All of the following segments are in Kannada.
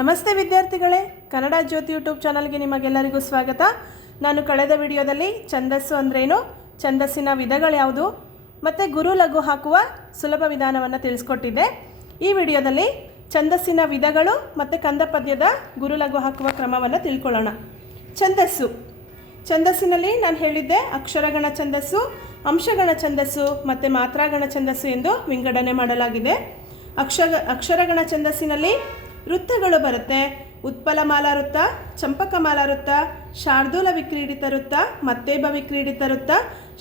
ನಮಸ್ತೆ ವಿದ್ಯಾರ್ಥಿಗಳೇ. ಕನ್ನಡ ಜ್ಯೋತಿ ಯೂಟ್ಯೂಬ್ ಚಾನಲ್ಗೆ ನಿಮಗೆಲ್ಲರಿಗೂ ಸ್ವಾಗತ. ನಾನು ಕಳೆದ ವಿಡಿಯೋದಲ್ಲಿ ಛಂದಸ್ಸು ಅಂದ್ರೇನು? ಛಂದಸ್ಸಿನ ವಿಧಗಳು ಯಾವುದು? ಮತ್ತು ಗುರು ಲಘು ಹಾಕುವ ಸುಲಭ ವಿಧಾನವನ್ನು ತಿಳಿಸ್ಕೊಟ್ಟಿದ್ದೆ. ಈ ವಿಡಿಯೋದಲ್ಲಿ ಛಂದಸ್ಸಿನ ವಿಧಗಳು ಮತ್ತು ಕಂದ ಪದ್ಯದ ಗುರು ಲಘು ಹಾಕುವ ಕ್ರಮವನ್ನು ತಿಳ್ಕೊಳ್ಳೋಣ. ಛಂದಸ್ಸು. ಛಂದಸ್ಸಿನಲ್ಲಿ ನಾನು ಹೇಳಿದ್ದೆ ಅಕ್ಷರಗಣ ಛಂದಸ್ಸು, ಅಂಶಗಣ ಛಂದಸ್ಸು ಮತ್ತು ಮಾತ್ರಾಗಣ ಛಂದಸ್ಸು ಎಂದು ವಿಂಗಡಣೆ ಮಾಡಲಾಗಿದೆ. ಅಕ್ಷರ ಅಕ್ಷರಗಣ ಛಂದಸ್ಸಿನಲ್ಲಿ ವೃತ್ತಗಳು ಬರುತ್ತೆ. ಉತ್ಪಲಮಾಲಾ ವೃತ್ತ ಚಂಪಕಮಾಲಾ ವೃತ್ತ, ಶಾರ್ದೂಲ ವಿಕ್ರೀಡಿತ ವೃತ್ತ, ಮತ್ತೇಬ ವಿಕ್ರೀಡಿತ ವೃತ್ತ,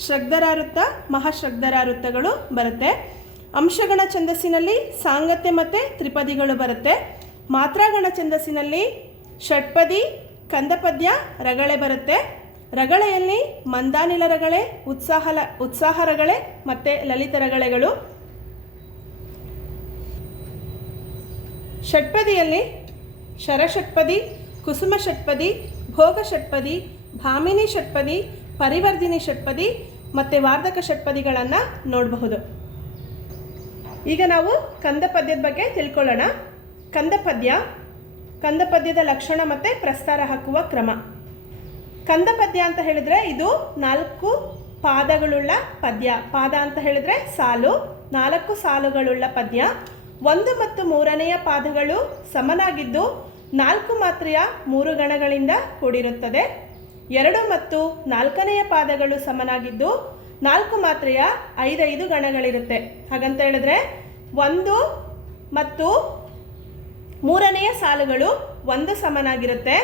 ಶ್ರಗ್ಧರ ವೃತ್ತ, ಮಹಾಶ್ರಗ್ಧರ ವೃತ್ತಗಳು ಬರುತ್ತೆ. ಅಂಶಗಣ ಛಂದಸ್ಸಿನಲ್ಲಿ ಸಾಂಗತ್ಯ ಮತ್ತು ತ್ರಿಪದಿಗಳು ಬರುತ್ತೆ. ಮಾತ್ರಾಗಣ ಛಂದಸ್ಸಿನಲ್ಲಿ ಷಟ್ಪದಿ, ಕಂದಪದ್ಯ, ರಗಳೆ ಬರುತ್ತೆ. ರಗಳೆಯಲ್ಲಿ ಮಂದಾನಿಲ ರಗಳೆ, ಉತ್ಸಾಹ ಉತ್ಸಾಹ ರಗಳೆ ಮತ್ತು ಲಲಿತ ರಗಳೆಗಳು. ಷಟ್ಪದಿಯಲ್ಲಿ ಶರಷಟ್ಪದಿ, ಕುಸುಮ ಷಟ್ಪದಿ, ಭೋಗ ಷಟ್ಪದಿ, ಭಾಮಿನಿ ಷಟ್ಪದಿ ಪರಿವರ್ಧಿನಿ ಷಟ್ಪದಿ ಮತ್ತು ವಾರ್ಧಕ ಷಟ್ಪದಿಗಳನ್ನು ನೋಡಬಹುದು. ಈಗ ನಾವು ಕಂದ ಪದ್ಯದ ಬಗ್ಗೆ ತಿಳ್ಕೊಳ್ಳೋಣ. ಕಂದ ಪದ್ಯ, ಕಂದ ಪದ್ಯದ ಲಕ್ಷಣ ಮತ್ತು ಪ್ರಸ್ತಾರ ಹಾಕುವ ಕ್ರಮ. ಕಂದ ಪದ್ಯ ಅಂತ ಹೇಳಿದ್ರೆ ಇದು ನಾಲ್ಕು ಪಾದಗಳುಳ್ಳ ಪದ್ಯ. ಪಾದ ಅಂತ ಹೇಳಿದ್ರೆ ಸಾಲು, ನಾಲ್ಕು ಸಾಲುಗಳುಳ್ಳ ಪದ್ಯ. ಒಂದು ಮತ್ತು ಮೂರನೆಯ ಪಾದಗಳು ಸಮನಾಗಿದ್ದು ನಾಲ್ಕು ಮಾತ್ರೆಯ ಮೂರು ಗಣಗಳಿಂದ ಕೂಡಿರುತ್ತದೆ. ಎರಡು ಮತ್ತು ನಾಲ್ಕನೆಯ ಪಾದಗಳು ಸಮನಾಗಿದ್ದು ನಾಲ್ಕು ಮಾತ್ರೆಯ ಐದೈದು ಗಣಗಳಿರುತ್ತೆ. ಹಾಗಂತ ಹೇಳಿದ್ರೆ ಒಂದು ಮತ್ತು ಮೂರನೆಯ ಸಾಲುಗಳು ಒಂದು ಸಮನಾಗಿರುತ್ತೆ.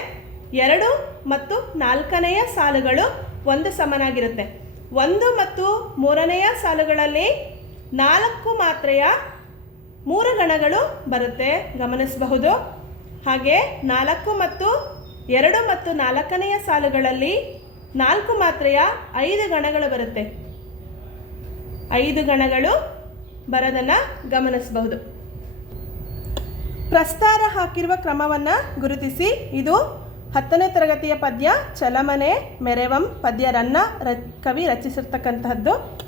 ಎರಡು ಮತ್ತು ನಾಲ್ಕನೆಯ ಸಾಲುಗಳು ಒಂದು ಸಮನಾಗಿರುತ್ತೆ. ಒಂದು ಮತ್ತು ಮೂರನೆಯ ಸಾಲುಗಳಲ್ಲಿ ನಾಲ್ಕು ಮಾತ್ರೆಯ ಮೂರು ಗಣಗಳು ಬರುತ್ತೆ. ಗಮನಿಸಬಹುದು. ಹಾಗೆ ನಾಲ್ಕು ಮತ್ತು ಎರಡು ಮತ್ತು ನಾಲ್ಕನೆಯ ಸಾಲುಗಳಲ್ಲಿ ನಾಲ್ಕು ಮಾತ್ರೆಯ ಐದು ಗಣಗಳು ಬರುತ್ತೆ. ಐದು ಗಣಗಳು ಬರೋದನ್ನು ಗಮನಿಸಬಹುದು. ಪ್ರಸ್ತಾರ ಹಾಕಿರುವ ಕ್ರಮವನ್ನು ಗುರುತಿಸಿ. ಇದು ಹತ್ತನೇ ತರಗತಿಯ ಪದ್ಯ ಚಲಮನೆ, ಮೆರೆವಂ, ಪದ್ಯ ರನ್ನ, ರ, ಕವಿ ರಚಿಸಿರ್ತಕ್ಕಂತಹದ್ದು.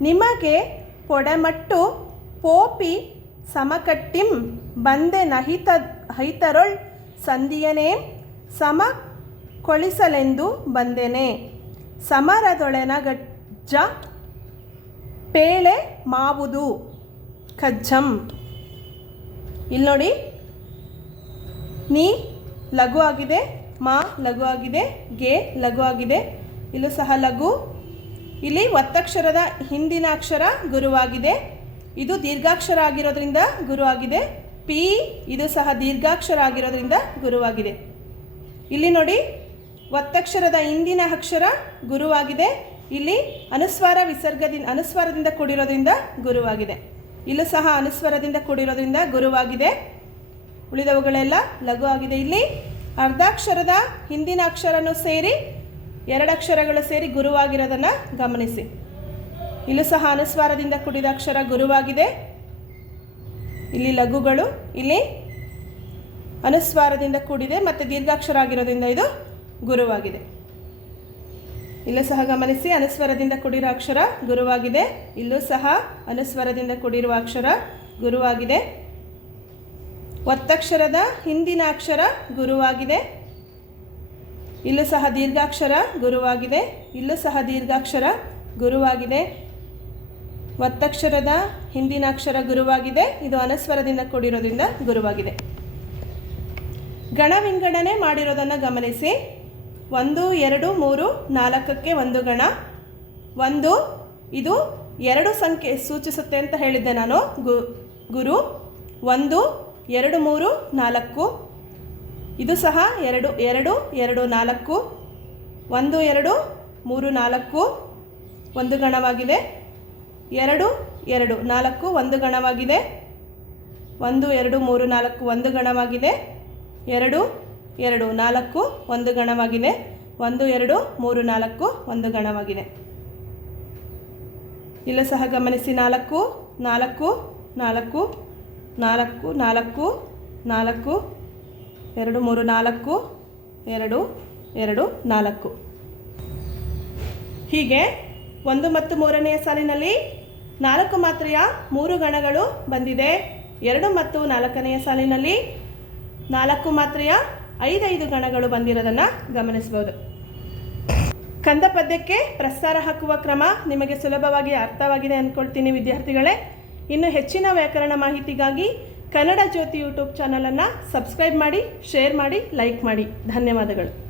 ನಿಮಗೆ ಪೊಡೆಮಟ್ಟು ಪೋಪಿ ಸಮಕಟ್ಟಿಂ ಬಂದೆ ನಹಿತ ಹೈತರೊಳ್ ಸಂಧಿಯನೇ ಸಮ ಕೊಳಿಸಲೆಂದು ಬಂದೆನೆ. ಸಮರದೊಳೆನ ಗಜ್ಜ ಪೇಳೆ ಮಾವುದು ಕಜ್ಜಂ. ಇಲ್ಲಿ ನೋಡಿ. ನೀ ಲಘು ಆಗಿದೆ, ಮಾ ಲಘು ಆಗಿದೆ, ಗೆ ಲಘು ಆಗಿದೆ ಇಲ್ಲೂ ಸಹ ಲಘು. ಇಲ್ಲಿ ಒತ್ತಕ್ಷರದ ಹಿಂದಿನ ಅಕ್ಷರ ಗುರುವಾಗಿದೆ. ಇದು ದೀರ್ಘಾಕ್ಷರ ಆಗಿರೋದ್ರಿಂದ ಗುರು ಆಗಿದೆ ಪಿ, ಇದು ಸಹ ದೀರ್ಘಾಕ್ಷರ ಆಗಿರೋದ್ರಿಂದ ಗುರುವಾಗಿದೆ. ಇಲ್ಲಿ ನೋಡಿ, ಒತ್ತಕ್ಷರದ ಹಿಂದಿನ ಅಕ್ಷರ ಗುರುವಾಗಿದೆ. ಇಲ್ಲಿ ಅನುಸ್ವಾರ ವಿಸರ್ಗದಿಂದ ಅನುಸ್ವಾರದಿಂದ ಕೂಡಿರೋದ್ರಿಂದ ಗುರುವಾಗಿದೆ. ಇಲ್ಲೂ ಸಹ ಅನುಸ್ವಾರದಿಂದ ಕೂಡಿರೋದ್ರಿಂದ ಗುರುವಾಗಿದೆ. ಉಳಿದವುಗಳೆಲ್ಲ ಲಘು ಆಗಿದೆ. ಇಲ್ಲಿ ಅರ್ಧಾಕ್ಷರದ ಹಿಂದಿನ ಅಕ್ಷರನೂ ಸೇರಿ ಎರಡಕ್ಷರಗಳು ಸೇರಿ ಗುರುವಾಗಿರೋದನ್ನು ಗಮನಿಸಿ. ಇಲ್ಲೂ ಸಹ ಅನುಸ್ವಾರದಿಂದ ಕೂಡಿದ ಅಕ್ಷರ ಗುರುವಾಗಿದೆ. ಇಲ್ಲಿ ಲಘುಗಳು, ಇಲ್ಲಿ ಅನುಸ್ವಾರದಿಂದ ಕೂಡಿದೆ ಮತ್ತು ದೀರ್ಘಾಕ್ಷರ ಆಗಿರೋದ್ರಿಂದ ಇದು ಗುರುವಾಗಿದೆ. ಇಲ್ಲೂ ಸಹ ಗಮನಿಸಿ, ಅನುಸ್ವರದಿಂದ ಕೂಡಿರೋ ಅಕ್ಷರ ಗುರುವಾಗಿದೆ. ಇಲ್ಲೂ ಸಹ ಅನುಸ್ವರದಿಂದ ಕೂಡಿರುವ ಅಕ್ಷರ ಗುರುವಾಗಿದೆ. ಒತ್ತಕ್ಷರದ ಹಿಂದಿನ ಅಕ್ಷರ ಗುರುವಾಗಿದೆ. ಇಲ್ಲೂ ಸಹ ದೀರ್ಘಾಕ್ಷರ ಗುರುವಾಗಿದೆ. ಇಲ್ಲೂ ಸಹ ದೀರ್ಘಾಕ್ಷರ ಗುರುವಾಗಿದೆ. ಒತ್ತಕ್ಷರದ ಹಿಂದಿನ ಅಕ್ಷರ ಗುರುವಾಗಿದೆ. ಇದು ಅನಸ್ವರದಿಂದ ಕೂಡಿರೋದ್ರಿಂದ ಗುರುವಾಗಿದೆ. ಗಣ ವಿಂಗಡಣೆ ಮಾಡಿರೋದನ್ನು ಗಮನಿಸಿ. ಒಂದು, ಎರಡು, ಮೂರು, ನಾಲ್ಕಕ್ಕೆ ಒಂದು ಗಣ. ಒಂದು, ಇದು ಎರಡು ಸಂಖ್ಯೆ ಸೂಚಿಸುತ್ತೆ ಅಂತ ಹೇಳಿದ್ದೆ ನಾನು. ಗುರು, ಒಂದು, ಎರಡು, ಮೂರು, ನಾಲ್ಕು. ಇದು ಸಹ ಎರಡು ಎರಡು ಎರಡು, ನಾಲ್ಕು. ಒಂದು, ಎರಡು, ಮೂರು, ನಾಲ್ಕು. ಒಂದು ಗಣವಾಗಿದೆ. ಎರಡು ಎರಡು, ನಾಲ್ಕು, ಒಂದು ಗಣವಾಗಿದೆ. ಒಂದು, ಎರಡು, ಮೂರು, ನಾಲ್ಕು, ಒಂದು ಗಣವಾಗಿದೆ. ಎರಡು ಎರಡು, ನಾಲ್ಕು, ಒಂದು ಗಣವಾಗಿದೆ. ಒಂದು, ಎರಡು, ಮೂರು, ನಾಲ್ಕು, ಒಂದು ಗಣವಾಗಿದೆ. ಇಲ್ಲ ಸಹ ಗಮನಿಸಿ. ನಾಲ್ಕು ನಾಲ್ಕು ನಾಲ್ಕು ನಾಲ್ಕು ನಾಲ್ಕು ನಾಲ್ಕು, ಎರಡು, ಮೂರು, ನಾಲ್ಕು, ಎರಡು ಎರಡು, ನಾಲ್ಕು. ಹೀಗೆ ಒಂದು ಮತ್ತು ಮೂರನೆಯ ಸಾಲಿನಲ್ಲಿ ನಾಲ್ಕು ಮಾತ್ರೆಯ ಮೂರು ಗಣಗಳು ಬಂದಿದೆ. ಎರಡು ಮತ್ತು ನಾಲ್ಕನೆಯ ಸಾಲಿನಲ್ಲಿ ನಾಲ್ಕು ಮಾತ್ರೆಯ ಐದೈದು ಗಣಗಳು ಬಂದಿರೋದನ್ನು ಗಮನಿಸಬಹುದು. ಕಂದ ಪದ್ಯಕ್ಕೆ ಪ್ರಸ್ತಾರ ಹಾಕುವ ಕ್ರಮ ನಿಮಗೆ ಸುಲಭವಾಗಿ ಅರ್ಥವಾಗಿದೆ ಅಂದ್ಕೊಳ್ತೀನಿ ವಿದ್ಯಾರ್ಥಿಗಳೇ. ಇನ್ನು ಹೆಚ್ಚಿನ ವ್ಯಾಕರಣ ಮಾಹಿತಿಗಾಗಿ ಕನ್ನಡ ಜ್ಯೋತಿ ಯೂಟ್ಯೂಬ್ ಚಾನಲನ್ನು ಸಬ್ಸ್ಕ್ರೈಬ್ ಮಾಡಿ, ಶೇರ್ ಮಾಡಿ, ಲೈಕ್ ಮಾಡಿ. ಧನ್ಯವಾದಗಳು.